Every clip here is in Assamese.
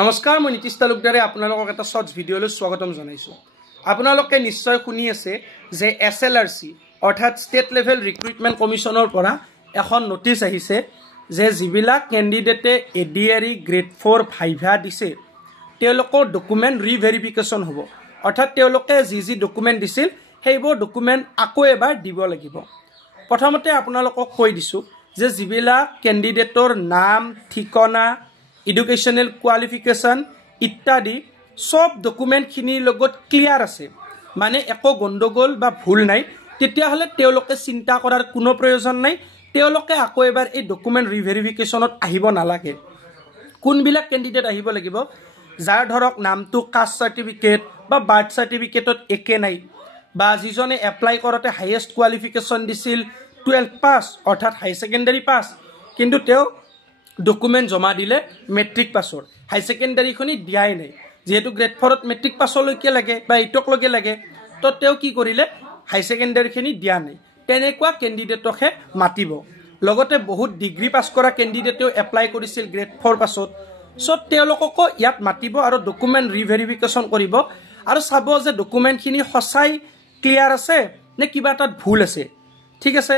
নমস্কাৰ মই নীতিশ তালুকদাৰে আপোনালোকক এটা শৰ্টস ভিডিঅ'লৈ স্বাগতম জনাইছো। আপোনালোকে নিশ্চয় শুনি আছে যে এছএলআৰচি অৰ্থাৎ ষ্টেট লেভেল ৰিক্ৰুটমেণ্ট কমিছনৰ পৰা এখন নোটিছ আহিছে যে যিবিলাক কেণ্ডিডেটে এডিআৰই গ্ৰেড 4 ভাইভা দিছে তেওঁলোকৰ ডকুমেণ্ট ৰিভেৰিফিকেশ্যন হ'ব। অৰ্থাৎ তেওঁলোকে যি ডকুমেণ্ট দিছিল সেইবোৰ ডকুমেণ্ট আকৌ এবাৰ দিব লাগিব। প্ৰথমতে আপোনালোকক কৈ দিছোঁ যে যিবিলাক কেণ্ডিডেটৰ নাম ঠিকনা এডুকেশ্যনেল কোৱালিফিকেশ্যন ইত্যাদি সব ডকুমেণ্টখিনিৰ লগত ক্লিয়াৰ আছে, মানে একো গণ্ডগোল বা ভুল নাই, তেতিয়াহ'লে তেওঁলোকে চিন্তা কৰাৰ কোনো প্ৰয়োজন নাই। তেওঁলোকে আকৌ এবাৰ এই ডকুমেণ্ট ৰিভেৰিফিকেশ্যনত আহিব নালাগে। কোনবিলাক কেণ্ডিডেট আহিব লাগিব? যাৰ ধৰক নামটো কাষ্ট চাৰ্টিফিকেট বা বাৰ্থ চাৰ্টিফিকেটত একে নাই, বা যিজনে এপ্লাই কৰোঁতে হাইয়েষ্ট কোৱালিফিকেশ্যন দিছিল 12 পাছ অৰ্থাৎ হাই ছেকেণ্ডাৰী পাছ, কিন্তু তেওঁ ডকুমেণ্ট জমা দিলে মেট্ৰিক পাছৰ, হাই ছেকেণ্ডাৰীখনি দিয়াই নাই। যিহেতু গ্ৰেড 4ত মেট্ৰিক পাছলৈকে লাগে বা 8লৈকে লাগে, তো তেওঁ কি কৰিলে হাই ছেকেণ্ডাৰীখিনি দিয়া নাই। তেনেকুৱা কেণ্ডিডেটকহে মাতিব। লগতে বহুত ডিগ্ৰী পাছ কৰা কেণ্ডিডেটেও এপ্লাই কৰিছিল গ্ৰেড 4 পাছত, চ' তেওঁলোককো ইয়াত মাতিব আৰু ডকুমেণ্ট ৰিভেৰিফিকেশ্যন কৰিব আৰু চাব যে ডকুমেণ্টখিনি সঁচাই ক্লিয়াৰ আছে নে কিবা তাত ভুল আছে। ঠিক আছে,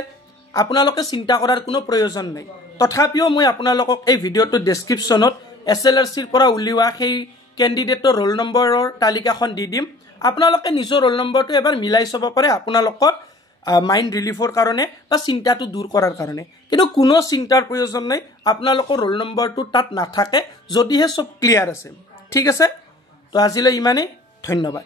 আপোনালোকে চিন্তা কৰাৰ কোনো প্ৰয়োজন নাই। তথাপিও মই আপোনালোকক এই ভিডিঅ'টোৰ ডেছক্ৰিপশ্যনত এছএলআৰচিৰ পৰা উলিওৱা সেই কেণ্ডিডেটৰ ৰোল নম্বৰৰ তালিকাখন দি দিম। আপোনালোকে নিজৰ ৰোল নম্বৰটো এবাৰ মিলাই চাব পাৰে আপোনালোকৰ মাইণ্ড ৰিলিফৰ কাৰণে বা চিন্তাটো দূৰ কৰাৰ কাৰণে। কিন্তু কোনো চিন্তাৰ প্ৰয়োজন নাই, আপোনালোকৰ ৰোল নম্বৰটো তাত নাথাকে যদিহে চব ক্লিয়াৰ আছে। ঠিক আছে, তো আজিলৈ ইমানেই, ধন্যবাদ।